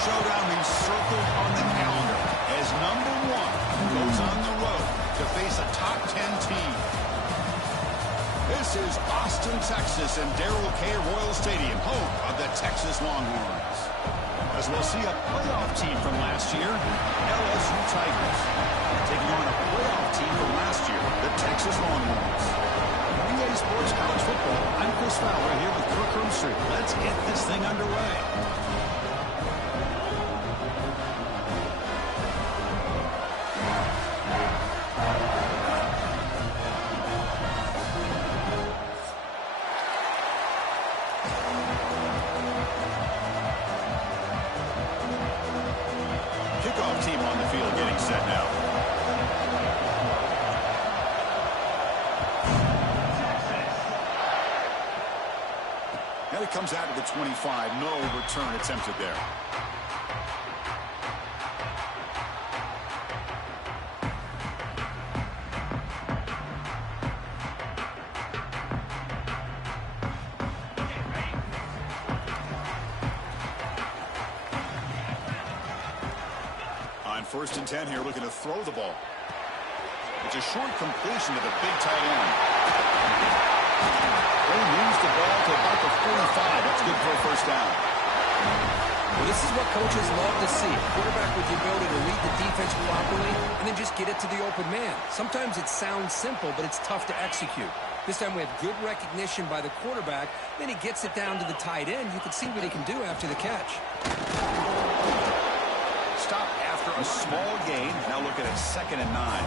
showdown we've circled on the calendar as number 1 goes on the road to face a top 10 team. This is Austin, Texas, and Darrell K. Royal Stadium, home of the Texas Longhorns. As we'll see a playoff team from last year, LSU Tigers, taking on a playoff team from last year, the Texas Longhorns. EA Sports College Football, I'm Chris Fowler here with Kirk Herbstreit. Let's get this thing underway. Kickoff team on the field getting set now. Now he comes out to the 25. No return attempted there. On 1st and 10 here, looking to throw the ball. It's a short completion to the big tight end. They moves the ball to about the 45. That's good for a first down. Well, this is what coaches love to see. A quarterback with the ability to read the defense properly and then just get it to the open man. Sometimes it sounds simple, but it's tough to execute. This time we have good recognition by the quarterback. Then he gets it down to the tight end. You can see what he can do after the catch. Stop after a small gain. Now looking at 2nd and 9.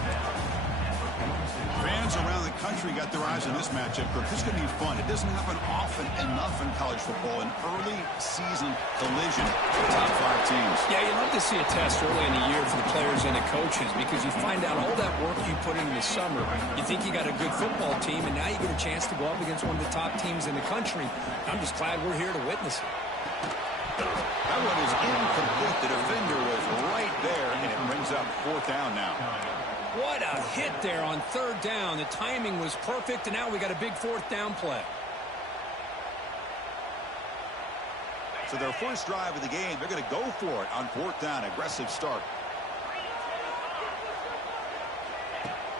Fans around the country got their eyes on this matchup. This is going to be fun. It doesn't happen often enough in college football. An early season collision of top 5 teams. Yeah, you love to see a test early in the year for the players and the coaches because you find out all that work you put in the summer. You think you got a good football team, and now you get a chance to go up against one of the top teams in the country. I'm just glad we're here to witness it. That one is incomplete. The defender was right there, and it brings up 4th down now. What a hit there on 3rd down. The timing was perfect, and now we got a big 4th down play. So their first drive of the game, they're going to go for it on 4th down. Aggressive start.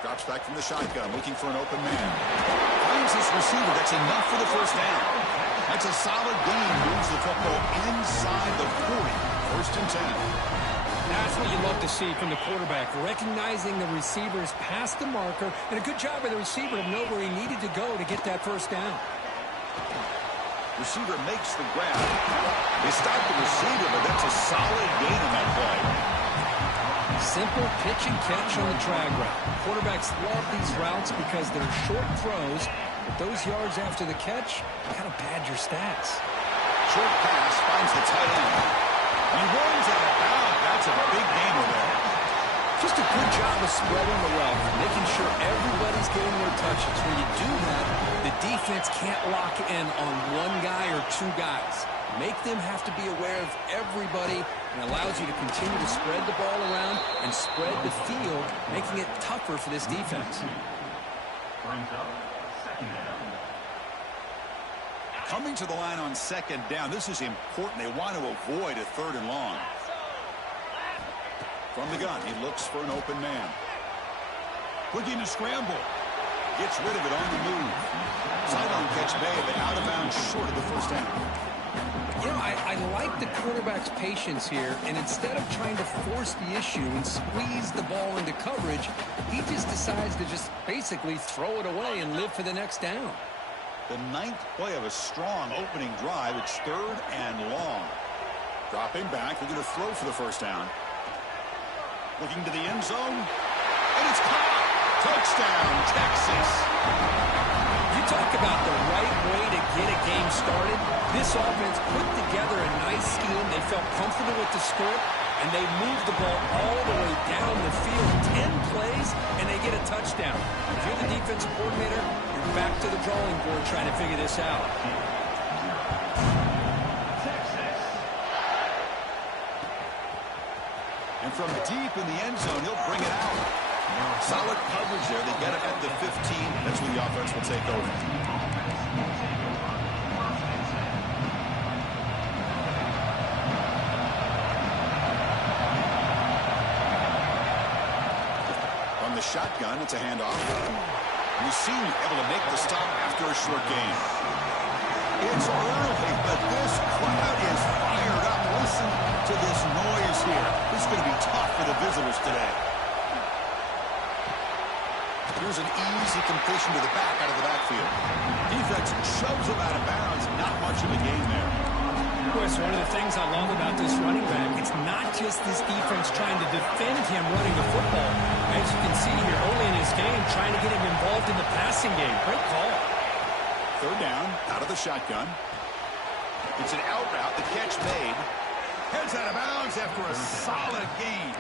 Drops back from the shotgun, looking for an open man. Finds this receiver. That's enough for the first down. That's a solid gain. Moves the football inside the 40. 1st and 10. That's what you love to see from the quarterback, recognizing the receivers past the marker, and a good job by the receiver to know where he needed to go to get that first down. Receiver makes the grab. They stop the receiver, but that's a solid gain on that play. Simple pitch and catch on the drag route. Quarterbacks love these routes because they're short throws, but those yards after the catch kind of pad your stats. Short pass finds the tight end. He runs out of bounds. That's a big gain there. Just a good job of spreading the wealth, making sure everybody's getting their touches. When you do that, the defense can't lock in on one guy or 2 guys. Make them have to be aware of everybody, and allows you to continue to spread the ball around and spread the field, making it tougher for this defense. Coming to the line on 2nd down. This is important. They want to avoid a 3rd and long. From the gun, he looks for an open man. Looking to scramble. Gets rid of it on the move. Sideline catch made, but out of bounds short of the first down. You know, I like the quarterback's patience here, and instead of trying to force the issue and squeeze the ball into coverage, he just decides to just basically throw it away and live for the next down. The 9th play of a strong opening drive. It's 3rd and long. Dropping back, looking to throw for the first down. Looking to the end zone, and it's caught. Touchdown, Texas. You talk about the right way to get a game started. This offense put together a nice scheme. They felt comfortable with the script, and they moved the ball all the way down the field. 10 plays, and they get a touchdown. If you're the defensive coordinator, you're back to the drawing board trying to figure this out. And from deep in the end zone, he'll bring it out. Solid coverage there. They get it at the 15. That's when the offense will take over. shotgun. It's a handoff. Mussini able to make the stop after a short gain. It's early, but this crowd is fired up. Listen to this noise here. This is going to be tough for the visitors today. Here's an easy completion to the back out of the backfield. Defense shoves him out of bounds. Not much of a gain there. Chris, one of the things I love about this running back, it's not just this defense trying to defend him running the football. As you can see here early in his game, trying to get him involved in the passing game. Great call. Third down, out of the shotgun. It's an out route. The catch made. Heads out of bounds after a solid gain.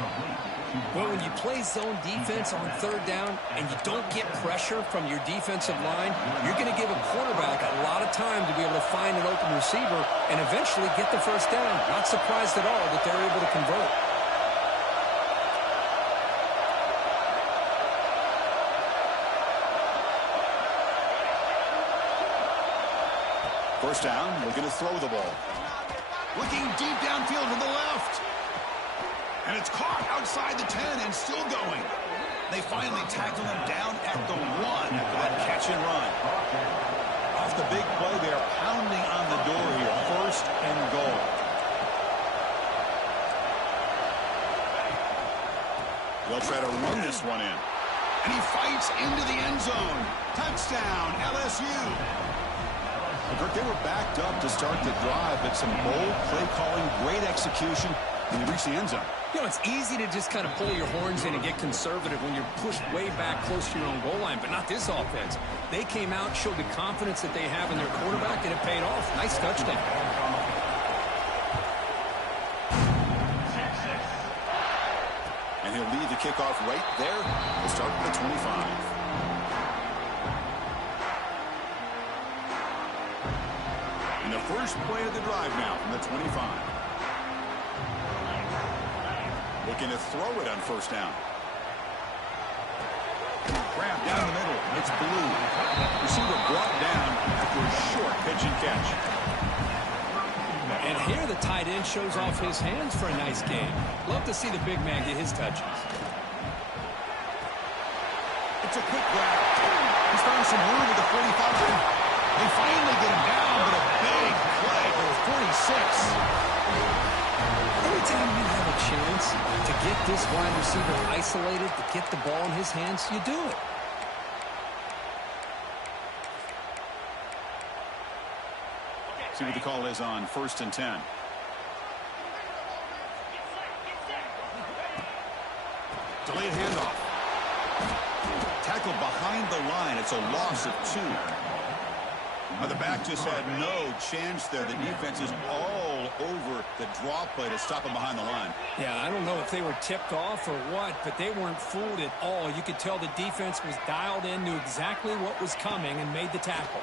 Well, when you play zone defense on third down and you don't get pressure from your defensive line, you're going to give a quarterback a lot of time to be able to find an open receiver and eventually get the first down. Not surprised at all that they're able to convert. First down, we're going to throw the ball. Looking deep downfield to the left. And it's caught outside the 10 and still going. They finally tackle him down at the 1 after that catch and run. Off the big play, they're pounding on the door here. First and goal. They'll try to run this one in. And he fights into the end zone. Touchdown, LSU. Kirk, they were backed up to start the drive, but some bold play calling, great execution, and they reached the end zone. You know, it's easy to just kind of pull your horns in and get conservative when you're pushed way back close to your own goal line, but not this offense. They came out, showed the confidence that they have in their quarterback, and it paid off. Nice touchdown. And he'll lead the kickoff right there. We'll start with the 25. And the first play of the drive now from the 25. Looking to throw it on first down. Grab down the middle. It's Blue. Receiver brought down after a short pitch and catch. And here the tight end shows off his hands for a nice game. Love to see the big man get his touches. It's a quick grab. He's found some room at the 45. They finally get him down, but a big play for 46. Anytime you have a chance to get this wide receiver isolated, to get the ball in his hands, you do it. See what the call is on first and 10. Delayed handoff. Tackled behind the line. It's a loss of 2. Now the back just had no chance there. The defense is all over the draw play to stop him behind the line. Yeah, I don't know if they were tipped off or what, but they weren't fooled at all. You could tell the defense was dialed in, knew exactly what was coming, and made the tackle.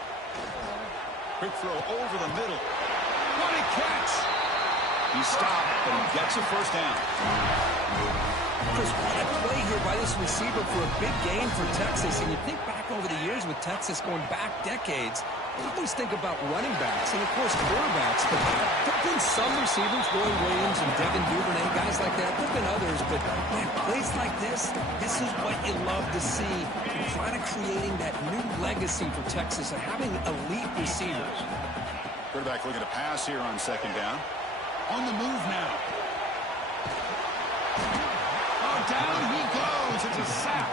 Quick throw over the middle. What a catch! He stopped, but he gets a first down. Chris, what a play here by this receiver for a big game for Texas. And you think back over the years with Texas going back decades, you always think about running backs and, of course, quarterbacks. But there have been some receivers, Roy Williams and Devin Duvernay, guys like that. There have been others, but, man, plays like this is what you love to see. You're kind of creating that new legacy for Texas of having elite receivers. Quarterback looking to pass here on second down. On the move now. Oh, down he goes. It's a sack.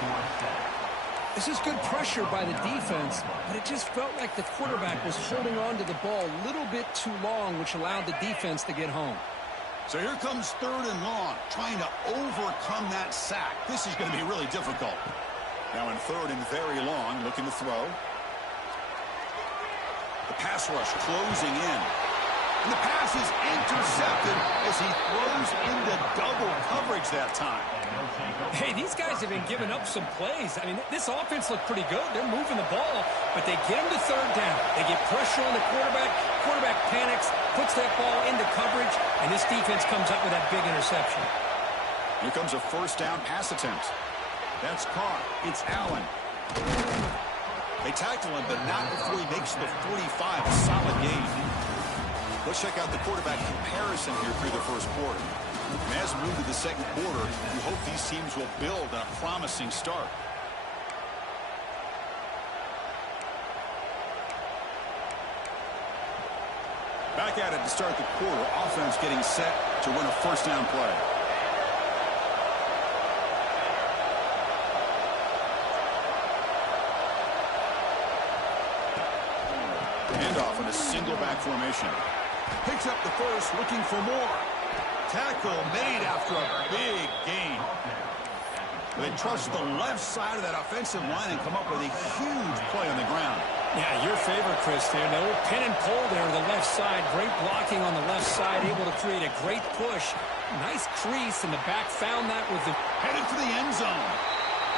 This is good pressure by the defense, but it just felt like the quarterback was holding on to the ball a little bit too long, which allowed the defense to get home. So here comes third and long, trying to overcome that sack. This is going to be really difficult. Now in third and very long, looking to throw. The pass rush closing in. And the pass is intercepted as he throws into double coverage that time. Hey, these guys have been giving up some plays. I mean, this offense looked pretty good. They're moving the ball, but they get him to third down. They get pressure on the quarterback. Quarterback panics, puts that ball into coverage, and this defense comes up with that big interception. Here comes a first down pass attempt. That's caught. It's Allen. They tackle him, but not before he makes the 45. A solid gain. Let's check out the quarterback comparison here through the first quarter. And as we move to the second quarter, we hope these teams will build on a promising start. Back at it to start the quarter. Offense getting set to run a first down play. Handoff in a single back formation. Picks up the first, looking for more. Tackle made after a big gain. They trust the left side of that offensive line and come up with a huge play on the ground. Yeah, your favorite, Chris, there. No pin and pull there on the left side. Great blocking on the left side, able to create a great push. Nice crease, and the back found that with the... Headed for the end zone.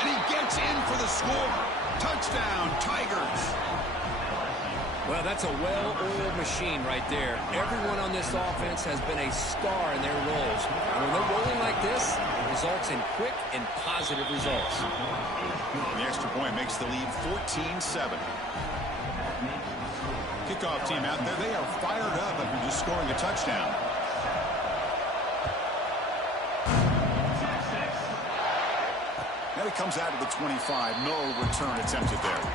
And he gets in for the score. Touchdown, Tigers. Well, that's a well-oiled machine right there. Everyone on this offense has been a star in their roles. And when they're rolling like this, it results in quick and positive results. The extra point makes the lead 14-7. Kickoff team out there, they are fired up after just scoring a touchdown. And it comes out of the 25. No return attempted there.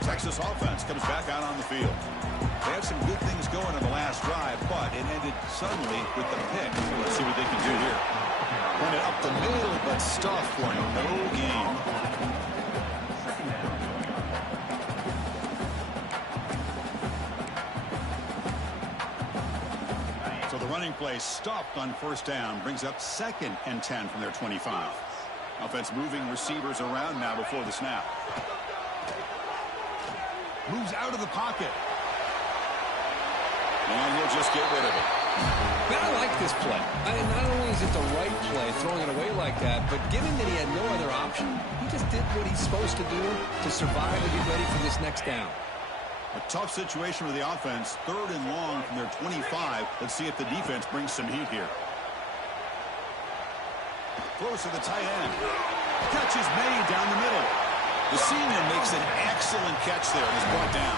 Texas offense comes back out on the field. They had some good things going on the last drive, but it ended suddenly with the pick. Let's see what they can do here. Run it up the middle, but stuffed for no gain. So the running play stopped on first down, brings up 2nd and 10 from their 25. Offense moving receivers around now before the snap. Moves out of the pocket. And he'll just get rid of it. Man, I like this play. Not only is it the right play, throwing it away like that, but given that he had no other option, he just did what he's supposed to do to survive and get ready for this next down. A tough situation for the offense. 3rd and long from their 25. Let's see if the defense brings some heat here. Throws to the tight end. Catch is made down the middle. The senior makes an excellent catch there and is brought down.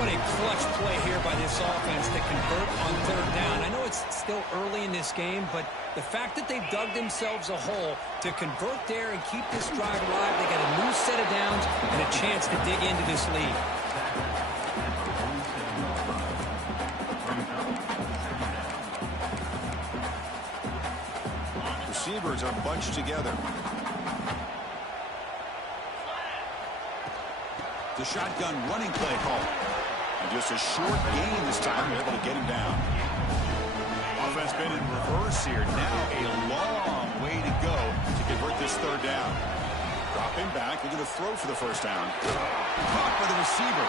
What a clutch play here by this offense to convert on 3rd down. I know it's still early in this game, but the fact that they've dug themselves a hole to convert there and keep this drive alive, they got a new set of downs and a chance to dig into this lead. Receivers are bunched together. The shotgun running play call. And just a short gain this time. They're able to get him down. Offense been in reverse here. Now a long way to go to convert this 3rd down. Drop him back. They're going to throw for the first down. Caught by the receiver.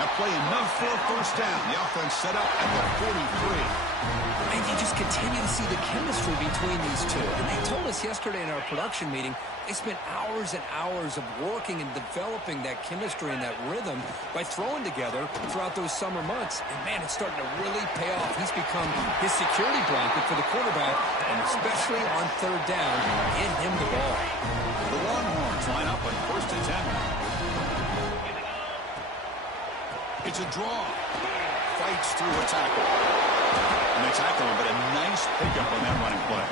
That play enough for a first down. The offense set up at the 43. And you just continue to see the chemistry between these two. And they told us yesterday in our production meeting, they spent hours and hours of working and developing that chemistry and that rhythm by throwing together throughout those summer months. And, man, it's starting to really pay off. He's become his security blanket for the quarterback, and especially on 3rd down, getting him the ball. The Longhorns line up on 1st and 10. It's a draw. Fights through a tackle. And they tackle him, but a nice pickup on that running play.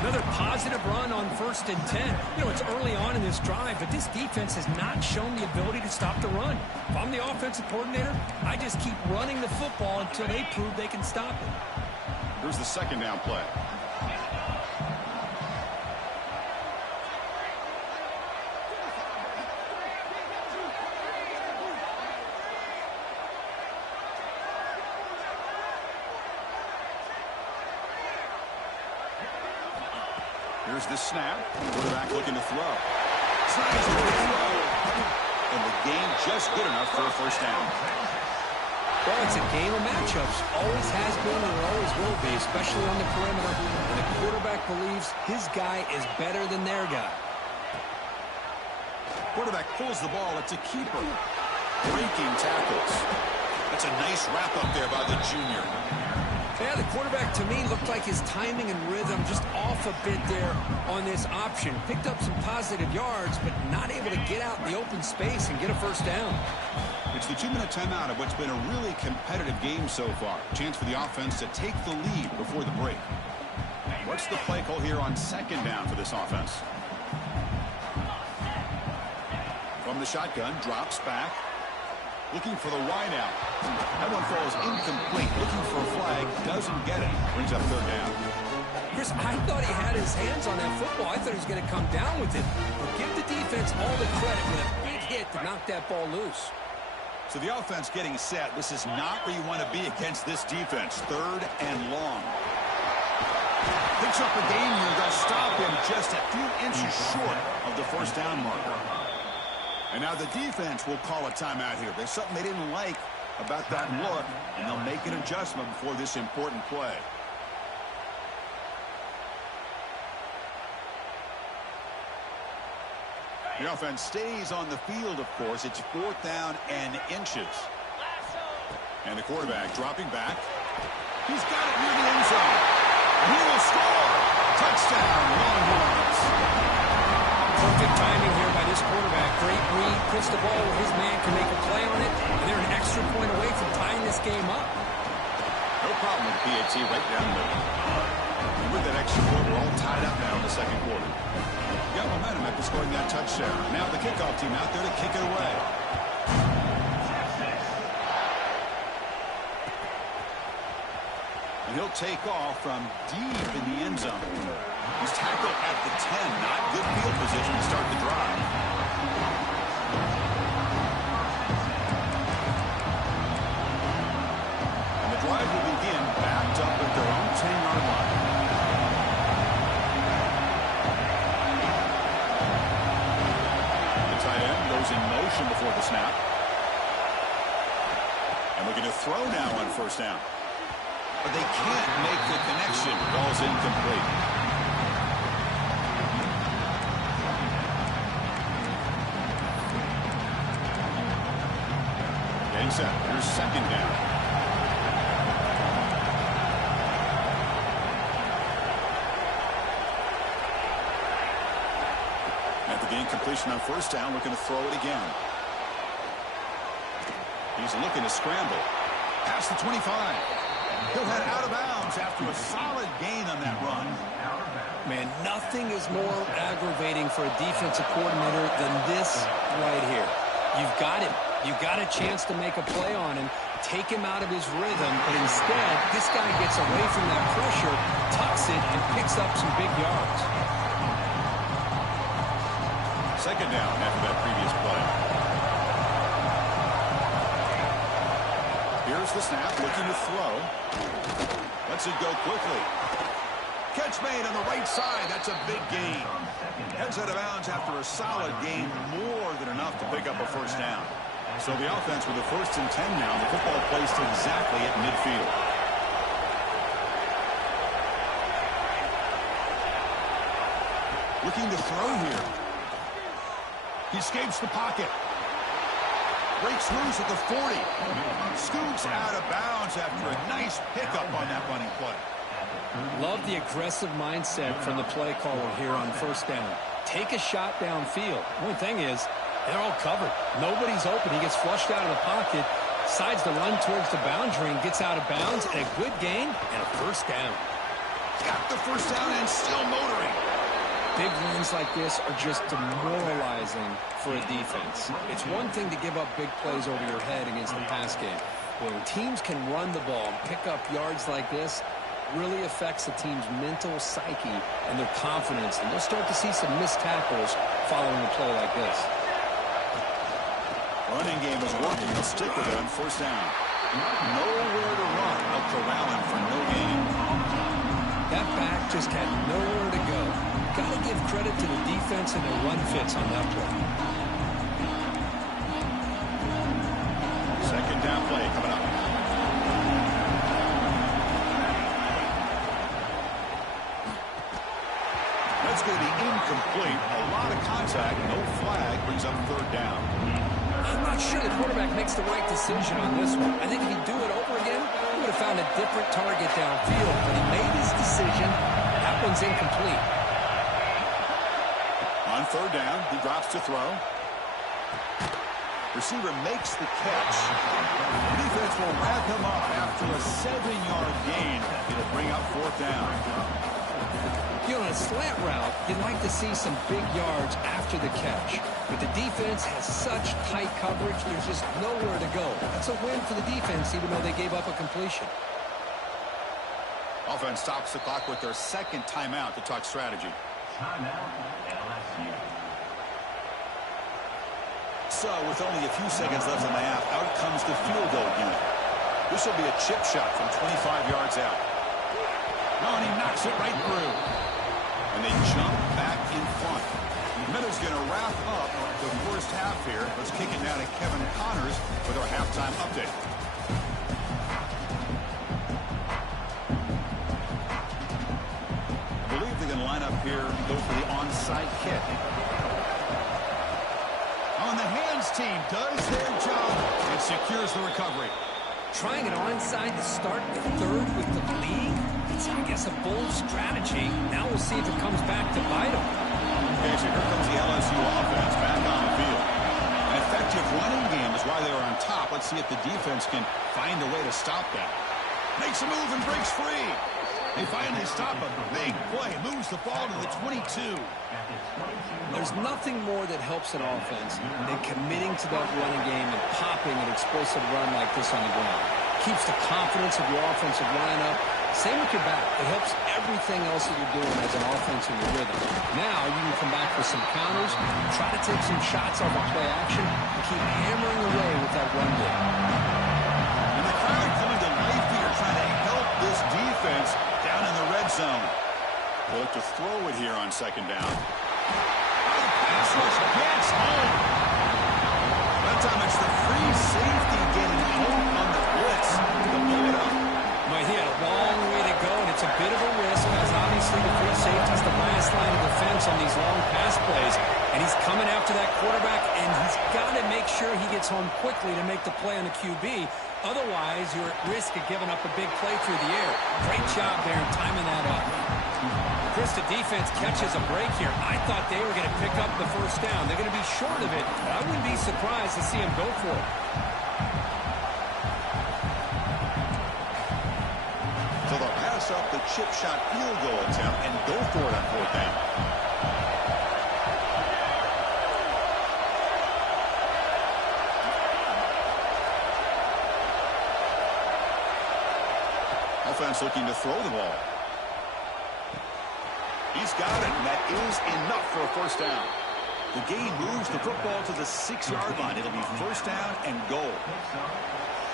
Another positive run on 1st and 10. You know, it's early on in this drive, but this defense has not shown the ability to stop the run. If I'm the offensive coordinator, I just keep running the football until they prove they can stop it. Here's the 2nd down play. Here's the snap. Quarterback looking to throw. Tries to throw. And the game just good enough for a first down. Well, it's a game of matchups. Always has been and it always will be, especially on the perimeter. And the quarterback believes his guy is better than their guy. Quarterback pulls the ball. It's a keeper. Breaking tackles. That's a nice wrap up there by the junior. Yeah, the quarterback, to me, looked like his timing and rhythm just off a bit there on this option. Picked up some positive yards, but not able to get out in the open space and get a first down. It's the 2-minute timeout of what's been a really competitive game so far. Chance for the offense to take the lead before the break. What's the play call here on second down for this offense? From the shotgun, drops back. Looking for the wide out. That one falls incomplete. Looking for a flag. Doesn't get it. Brings up third down. Chris, I thought he had his hands on that football. I thought he was going to come down with it. But give the defense all the credit with a big hit to knock that ball loose. So the offense getting set. This is not where you want to be against this defense. Third and long. Picks up a gain here. They'll stop him just a few inches short of the first down marker. And now the defense will call a timeout here. There's something they didn't like about that look, and they'll make an adjustment before this important play. The offense stays on the field, of course. It's 4th down and inches. And the quarterback dropping back. He's got it near the end zone. And he will score. Touchdown, Longhorns. Perfect timing here by this quarterback. Great read. Puts the ball where his man can make a play on it. And they're an extra point away from tying this game up. No problem with PAT right down the middle. And with that extra point, we're all tied up now in the second quarter. Got momentum after scoring that touchdown. Now the kickoff team out there to kick it away. And he'll take off from deep in the end zone. He's tackled at the 10. Not good field position to start the drive. And the drive will begin backed up at their own 10-yard line. In motion before the snap. And looking to throw now on first down. But they can't make the connection. Ball's incomplete. Getting set. Here's second down. Completion on first down, looking to throw it again. He's looking to scramble. Past the 25. He'll head out of bounds after a solid gain on that run. Man, nothing is more aggravating for a defensive coordinator than this right here. You've got him. You've got a chance to make a play on him, take him out of his rhythm, but instead, this guy gets away from that pressure, tucks it, and picks up some big yards. Second down after that previous play. Here's the snap, looking to throw. Lets it go quickly. Catch made on the right side. That's a big gain. Heads out of bounds after a solid gain, more than enough to pick up a first down. So the offense with the 1st and 10 now. The football placed exactly at midfield. Looking to throw here. He escapes the pocket. Breaks loose at the 40. Scoots out of bounds after a nice pickup on that running play. Love the aggressive mindset from the play caller here on first down. Take a shot downfield. One thing is, they're all covered. Nobody's open. He gets flushed out of the pocket, decides to run towards the boundary and gets out of bounds, and a good gain and a first down. Got the first down and still motoring. Big runs like this are just demoralizing for a defense. It's one thing to give up big plays over your head against the pass game. When teams can run the ball and pick up yards like this, really affects the team's mental psyche and their confidence. And they'll start to see some missed tackles following a play like this. Running game is working. They'll stick with it on first down. Nowhere to run. They'll corral him for no gain. That back just had nowhere to go. Got to give credit to the defense and their run fits on that play. Second down play coming up. That's going to be incomplete. A lot of contact, no flag, brings up third down. I'm not sure the quarterback makes the right decision on this one. I think if he'd do it over again, he would have found a different target downfield. But he made his decision. That one's incomplete. On third down, he drops to throw. Receiver makes the catch. The defense will wrap him up after a 7-yard gain. It'll bring up 4th down. You know, on a slant route, you'd like to see some big yards after the catch. But the defense has such tight coverage, there's just nowhere to go. That's a win for the defense, even though they gave up a completion. Offense stops the clock with their 2nd timeout to talk strategy. Timeout, LSU. So, with only a few seconds left in the half, out comes the field goal unit. This will be a chip shot from 25 yards out. Oh, and he knocks it right through. And they jump back in front. Minutes going to wrap up the first half here. Let's kick it now to Kevin Connors with our halftime update. I believe they're going to line up here and go for the onside kick. On the hands team does their job and secures the recovery. Trying it onside to start the 3rd with the lead? It's, I guess, a bold strategy. Now we'll see if it comes back to bite them. Okay, so here comes the LSU offense back on the field. An effective running game is why they were on top. Let's see if the defense can find a way to stop that. Makes a move and breaks free. They finally stop a big play. Moves the ball to the 22. There's nothing more that helps an offense than committing to that running game and popping an explosive run like this on the ground. Keeps the confidence of your offensive lineup. Same with your back. It helps everything else that you're doing as an offense in your rhythm. Now you can come back with some counters, try to take some shots off of play action, and keep hammering away with that run game. And the crowd coming to life here, trying to help this defense down in the red zone. They'll look to throw it here on 2nd down. Oh, the pass rush gets home. That time it's the free safety getting home on the blitz to blow it up. But he had a long way to go, and it's a bit of a risk, as obviously the free safety is the last line of defense on these long pass plays. And he's coming after that quarterback, and he's got to make sure he gets home quickly to make the play on the QB. Otherwise, you're at risk of giving up a big play through the air. Great job there in timing that up. Chris, the defense catches a break here. I thought they were going to pick up the 1st down. They're going to be short of it, but I wouldn't be surprised to see him go for it. So they'll pass up the chip shot field goal attempt and go for it on 4th down. Offense looking to throw the ball. He's got it, and that is enough for a 1st down. The gain moves the football to the 6-yard line. It'll be 1st down and goal.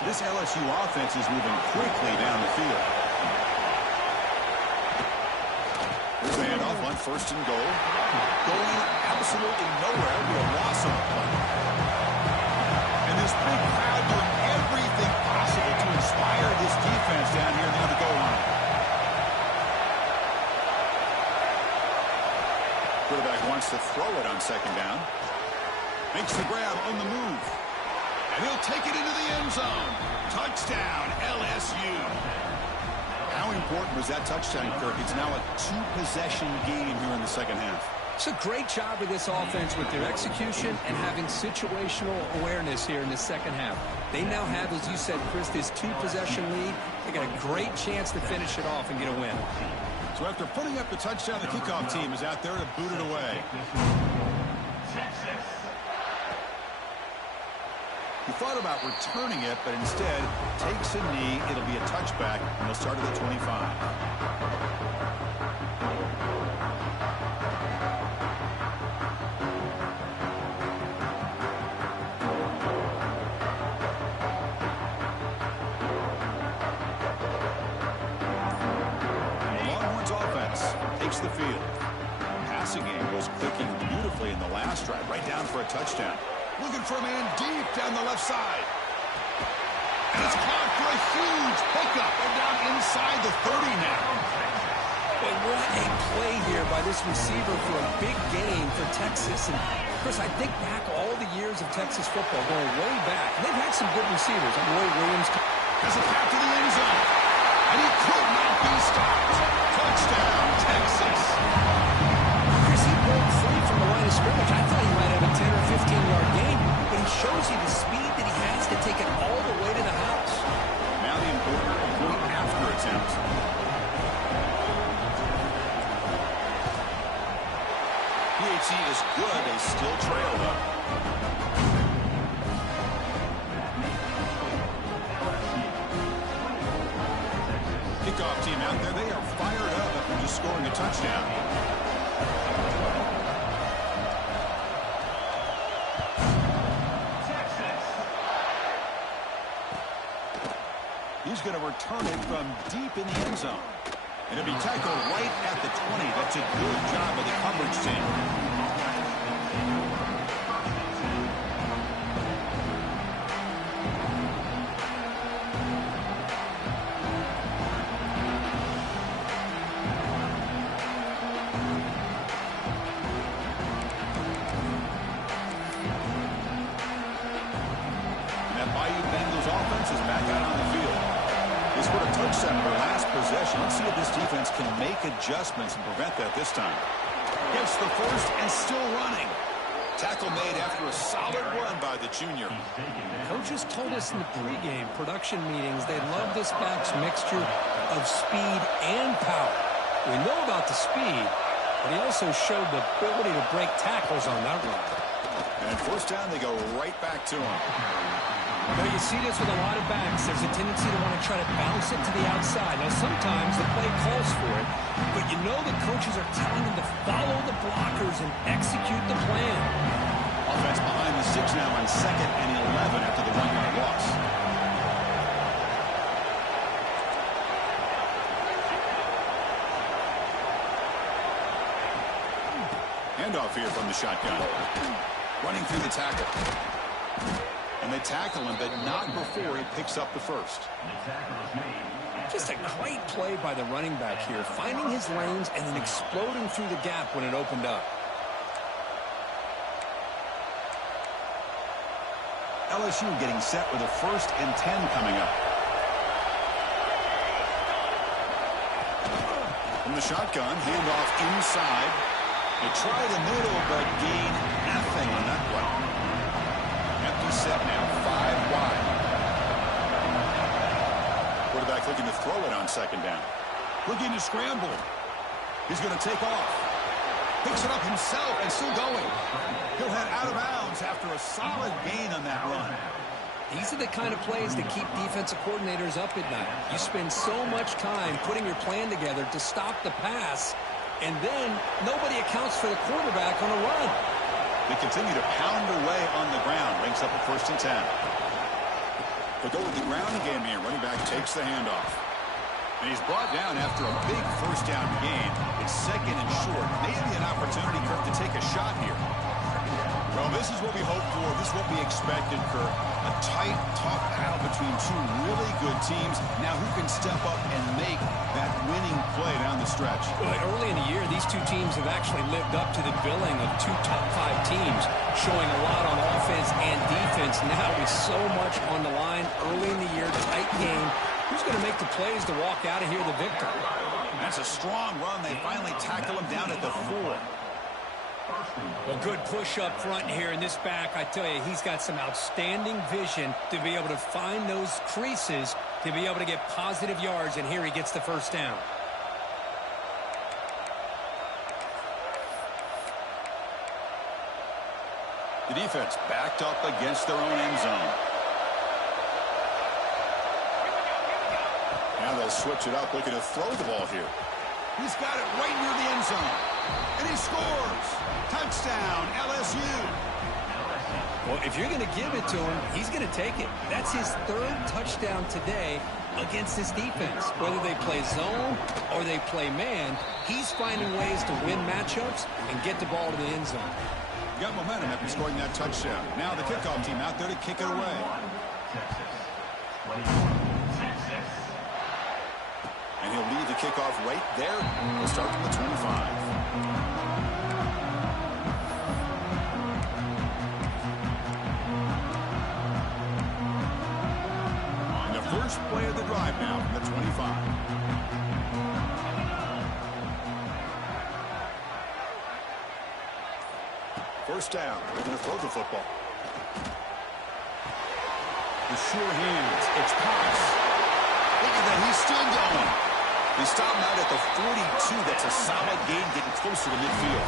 This LSU offense is moving quickly down the field. Here's the handoff on 1st and goal. Going absolutely nowhere. It'll be a loss on the play. And this big crowd doing everything possible to inspire this defense down here near the goal line. Quarterback wants to throw it on 2nd down. Makes the grab on the move. And he'll take it into the end zone. Touchdown, LSU. How important was that touchdown, Kirk? It's now a 2-possession game here in the 2nd half. It's a great job of this offense with their execution and having situational awareness here in the 2nd half. They now have, as you said, Chris, this 2-possession lead. They got a great chance to finish it off and get a win. So after putting up the touchdown, the kickoff team is out there to boot it away. He thought about returning it, but instead takes a knee. It'll be a touchback, and he'll start at the 25. Takes the field. Passing game was clicking beautifully in the last drive, right down for a touchdown. Looking for a man deep down the left side. And it's caught for a huge pickup. They're down inside the 30 now. But what a play here by this receiver for a big game for Texas. And Chris, I think back all the years of Texas football, going way back. They've had some good receivers. Roy Williams has a pass to the end zone. And he could not be stopped. Touchdown, Texas. Chris, he broke free from the line of scrimmage. I thought he might have a 10 or 15-yard gain, but he shows you the speed that he has to take it all the way to the house. Now the important point after attempt. PAT is good. They still trail, though. Kickoff team out there. They are fired up after just scoring a touchdown. He's going to return it from deep in the end zone. And it'll be tackled right at the 20. That's a good job of the coverage team. Let's see if this defense can make adjustments and prevent that this time. Gets the first and still running. Tackle made after a solid run by the junior. Coaches told us in the pregame production meetings they love this back's mixture of speed and power. We know about the speed, but he also showed the ability to break tackles on that run. And first down, they go right back to him. Now, you see this with a lot of backs. There's a tendency to want to try to bounce it to the outside. Now, sometimes the play calls for it, but you know the coaches are telling them to follow the blockers and execute the plan. Offense behind the 6 now on 2nd and 11 after the 1-yard loss. Handoff here from the shotgun. Running through the tackle. And they tackle him, but not before he picks up the first. Just a great play by the running back here, finding his lanes and then exploding through the gap when it opened up. LSU getting set with a 1st and 10 coming up. From the shotgun, handoff inside. They try the middle, but gain nothing on that play. Set now, 5 wide. Quarterback looking to throw it on 2nd down. Looking to scramble. He's going to take off. Picks it up himself and still going. He'll head out of bounds after a solid gain on that run. These are the kind of plays that keep defensive coordinators up at night. You spend so much time putting your plan together to stop the pass, and then nobody accounts for the quarterback on a run. They continue to pound away on the ground. Ranks up at 1st and 10. They'll go with the ground game here. Running back takes the handoff. And he's brought down after a big 1st down gain. It's 2nd and short. Maybe an opportunity, Kirk, to take a shot here. Well, this is what we hoped for. This is what we expected, Kirk. A tight, tough battle between 2 really good teams. Now who can step up and make that winning play down the stretch? Well, early in the year, these 2 teams have actually lived up to the billing of 2 top 5 teams, showing a lot on offense and defense. Now with so much on the line early in the year, tight game. Who's going to make the plays to walk out of here the victor? That's a strong run. They finally tackle him down at the 4. Well, good push up front here in this back. I tell you, he's got some outstanding vision to be able to find those creases, to be able to get positive yards, and here he gets the 1st down. The defense backed up against their own end zone. Now they'll switch it up, looking to throw the ball here. He's got it right near the end zone. And he scores. Touchdown, LSU. Well, if you're going to give it to him, he's going to take it. That's his 3rd touchdown today against this defense. Whether they play zone or they play man, he's finding ways to win matchups and get the ball to the end zone. Got momentum after scoring that touchdown. Now the kickoff team out there to kick it away. And he'll lead the kickoff right there. We'll start from the 25. And the first play of the drive now from the 25. First down. They're going to throw the football. with sure hands. It's Potts. Look at that. He's still going. They stop him out at the 42. That's a solid gain getting closer to midfield.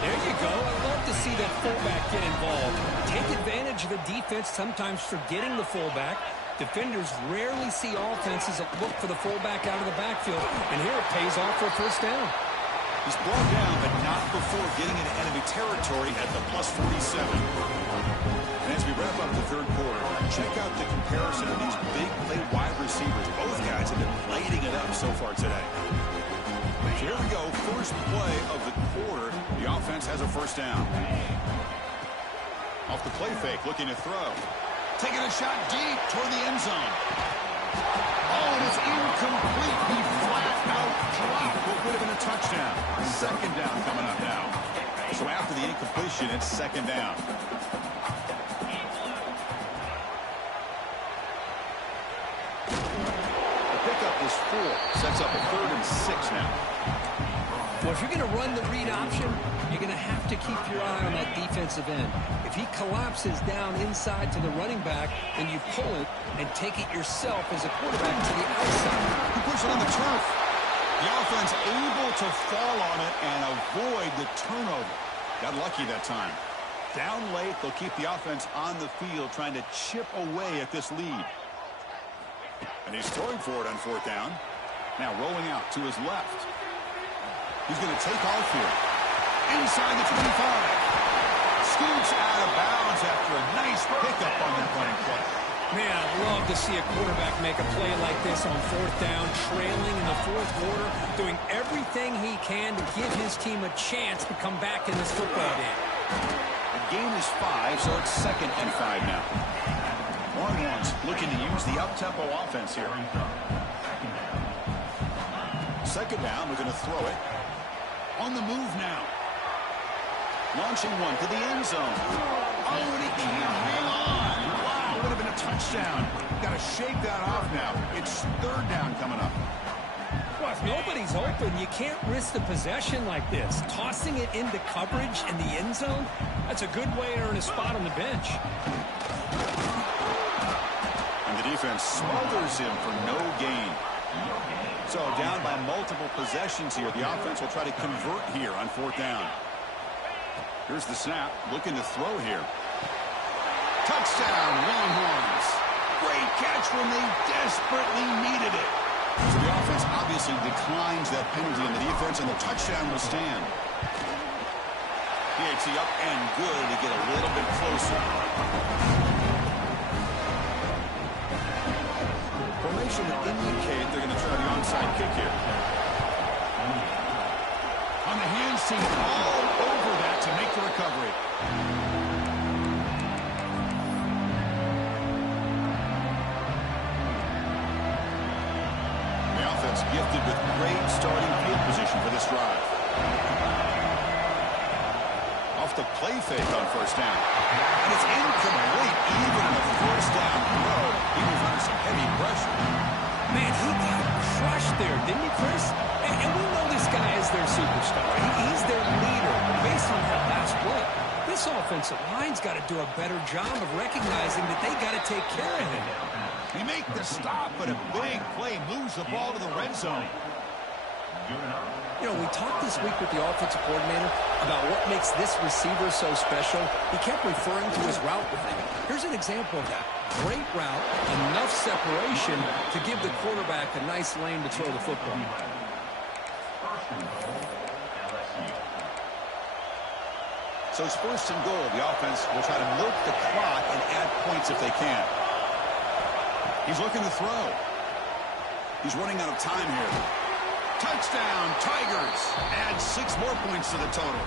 There you go. I love to see that fullback get involved. Take advantage of the defense, sometimes forgetting the fullback. Defenders rarely see offenses that look for the fullback out of the backfield. And here it pays off for a first down. He's brought down, but not before getting into enemy territory at the plus 47. And as we wrap up the third quarter, check out the comparison of these big play wide receivers. Both guys have been lighting it up so far today. So here we go, first play of the quarter. The offense has a first down. Off the play fake, looking to throw. Taking a shot deep toward the end zone. Oh, and it's incomplete. He flat out dropped what would have been a touchdown. Second down coming up now. So after the incompletion, it's second down. The pickup is 4. Sets up a 3rd and 6 now. Well, if you're going to run the read option, you're going to have to keep your eye on that defensive end. If he collapses down inside to the running back, then you pull it and take it yourself as a quarterback to the outside. He puts it on the turf. The offense able to fall on it and avoid the turnover. Got lucky that time. Down late, they'll keep the offense on the field trying to chip away at this lead. And he's throwing for it on 4th down. Now rolling out to his left. He's going to take off here. Inside the 25. Scoots out of bounds after a nice pickup on that running play. Man, I'd love to see a quarterback make a play like this on 4th down, trailing in the 4th quarter, doing everything he can to give his team a chance to come back in this football game. The gain is 5, so it's 2nd and 5 now. Longhorns looking to use the up-tempo offense here. Second down, we're going to throw it. On the move now. Launching one to the end zone. Oh, and he can't hang on. Wow, would have been a touchdown. Got to shake that off now. It's 3rd down coming up. Well, if nobody's open, you can't risk the possession like this. Tossing it into coverage in the end zone, that's a good way to earn a spot on the bench. And the defense smothers him for no gain. So down by multiple possessions here. The offense will try to convert here on 4th down. Here's the snap. Looking to throw here. Touchdown, Longhorns. Great catch when they desperately needed it. So the offense obviously declines that penalty, and the defense and the touchdown will stand. PAT up and good to get a little bit closer. Formation would indicate they're going to try the onside kick here. On the hands team, all over that to make the recovery. The offense gifted with great starting field position for this drive. Off the play fake on 1st down. And it's incomplete even on a 1st down throw. He was under some heavy pressure. Man, he got crushed there, didn't he, Chris? And we know this guy is their superstar. He's their leader. Based on that last play, this offensive line's got to do a better job of recognizing that they got to take care of him. They make the stop, but a big play moves the ball to the red zone. You know, we talked this week with the offensive coordinator about what makes this receiver so special. He kept referring to his route running. Here's an example of that. Great route, enough separation to give the quarterback a nice lane to throw the football. So it's 1st and goal. The offense will try to milk the clock and add points if they can. He's looking to throw. He's running out of time here. Touchdown, Tigers. Add 6 more points to the total.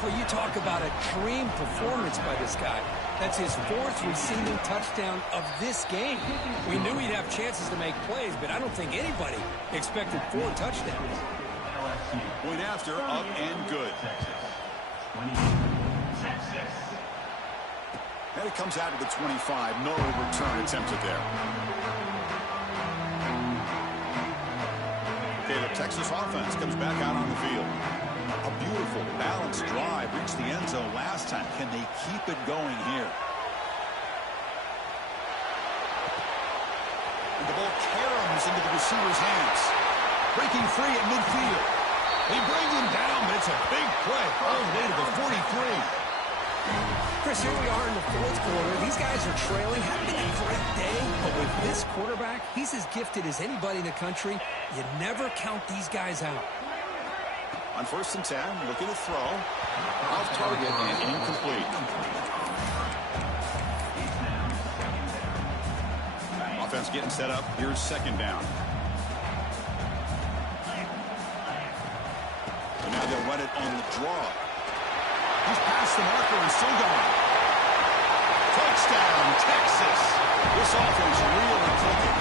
Well, you talk about a dream performance by this guy. That's his 4th receiving touchdown of this game. We knew he'd have chances to make plays, but I don't think anybody expected 4 touchdowns. Point after, up and good. And it comes out of the 25. No return attempted there. Okay, the Texas offense comes back out on the field. A beautiful, balanced drive reached the end zone last time. Can they keep it going here? caroms into the receiver's hands. Breaking free at midfield. They bring him down, but it's a big play all the way to the 43. Chris, here we are in the fourth quarter. These guys are trailing. Having a great day, but with this quarterback, he's as gifted as anybody in the country. You never count these guys out. On 1st and 10, looking to throw. Off target and incomplete. Offense getting set up. Here's 2nd down. So now they'll run it on the draw. He's past the marker and still going. Touchdown, Texas. This offense really clicking.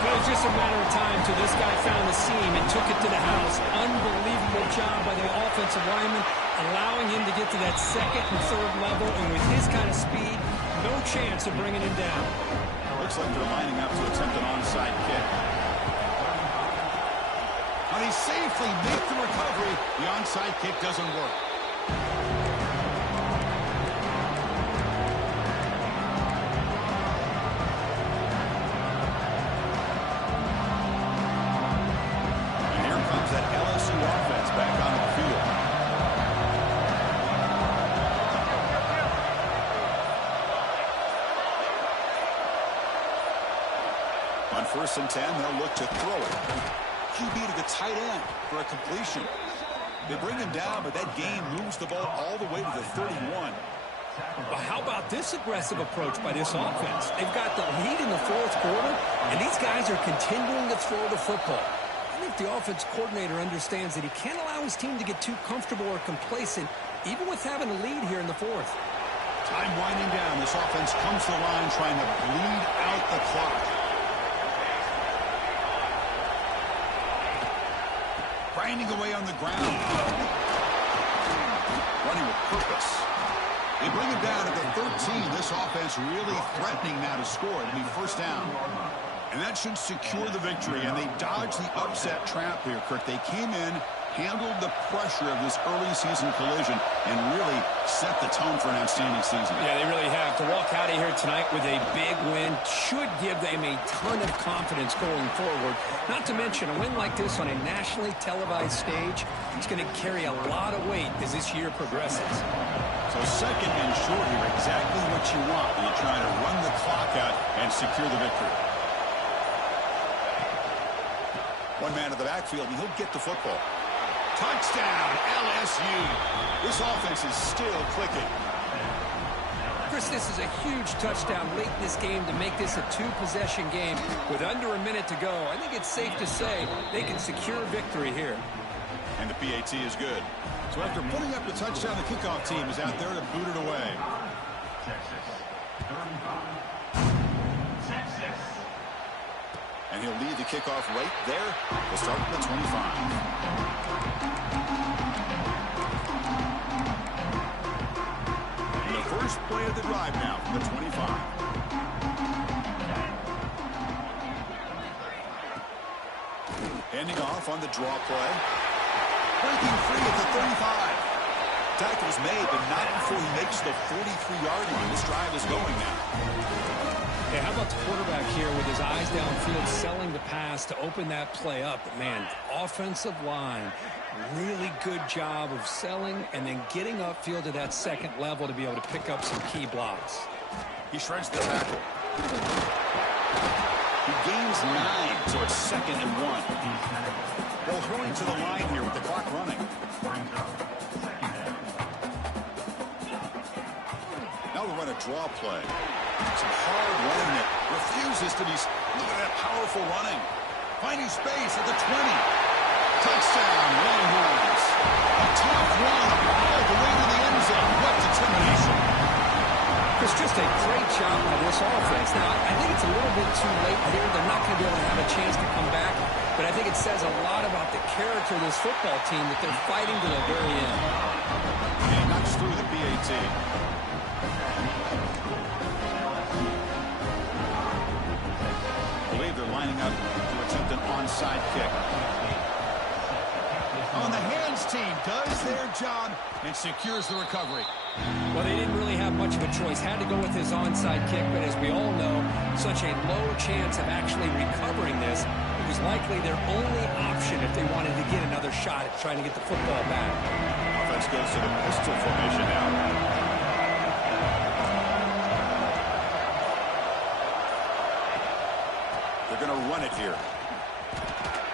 It was just a matter of time till this guy found the seam and took it to the house. Unbelievable job by the offensive lineman, allowing him to get to that 2nd and 3rd level. And with his kind of speed, no chance of bringing him down. Looks like they're lining up to attempt an onside kick. But he safely makes the recovery. The onside kick doesn't work. And here comes that LSU offense back onto the field. On 1st and 10, they'll look to throw it. QB to the tight end for a completion. They bring him down, but that gain moves the ball all the way to the 31. Well, how about this aggressive approach by this offense? They've got the lead in the fourth quarter, and these guys are continuing to throw the football. I think the offense coordinator understands that he can't allow his team to get too comfortable or complacent, even with having a lead here in the fourth. Time winding down. This offense comes to the line trying to bleed out the clock. Grinding away on the ground. Running with purpose. They bring him down at the 13. This offense really threatening now to score. It'll be 1st down. And that should secure the victory. And they dodged the upset trap here, Kirk. They came in, handled the pressure of this early season collision, and really set the tone for an outstanding season. Yeah, they really have. To walk out of here tonight with a big win should give them a ton of confidence going forward. Not to mention, a win like this on a nationally televised stage, it's going to carry a lot of weight as this year progresses. So 2nd and short here, exactly what you want when you're trying to run the clock out and secure the victory. One man in the backfield, and he'll get the football. Touchdown, LSU. This offense is still clicking. Chris, this is a huge touchdown late in this game to make this a 2-possession game with under a minute to go. I think it's safe to say they can secure victory here. And the PAT is good. So after putting up the touchdown, the kickoff team is out there to boot it away. Texas, 35. Texas. And he'll lead the kickoff right there. We'll start at the 25. The first play of the drive now from the 25. Handing off on the draw play. Breaking free at the 35. Tackle's made, but not before he makes the 43-yard line. This drive is going now. Hey, how about the quarterback here with his eyes downfield, selling the pass to open that play up? But man, offensive line, really good job of selling and then getting upfield to that 2nd level to be able to pick up some key blocks. He shreds the tackle. He gains 9, so it's 2nd and 1. They'll hurry to the line here with the clock running. Now we'll run a draw play. Some hard running that refuses to be... Look at that powerful running. Finding space at the 20. Touchdown, Longhorns. A tough run all the way to the end zone. What determination. It's just a great job by this offense. Now, I think it's a little bit too late here. They're not going to be able to have a chance to come back. But I think it says a lot about the character of this football team that they're fighting to the very end. And knocks through the PAT. I believe they're lining up to attempt an onside kick. On the hands team does their job and secures the recovery. Well, they didn't really have much of a choice. Had to go with his onside kick, but as we all know, such a low chance of actually recovering this, it was likely their only option if they wanted to get another shot at trying to get the football back. Offense goes to the pistol formation now. They're going to run it here.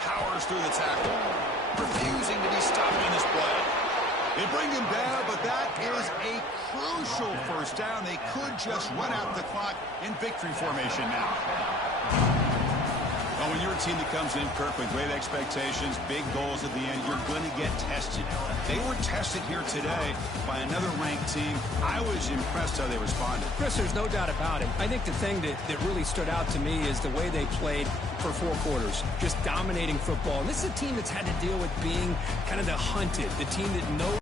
Powers through the tackle. Refusing to be stopped on this play. They bring him down, but that is a crucial first down. They could just run out the clock in victory formation now. Well, when you're a team that comes in, Kirk, with great expectations, big goals at the end, you're going to get tested. They were tested here today by another ranked team. I was impressed how they responded. Chris, there's no doubt about it. I think the thing that really stood out to me is the way they played for 4 quarters, just dominating football. And this is a team that's had to deal with being kind of the hunted, the team that knows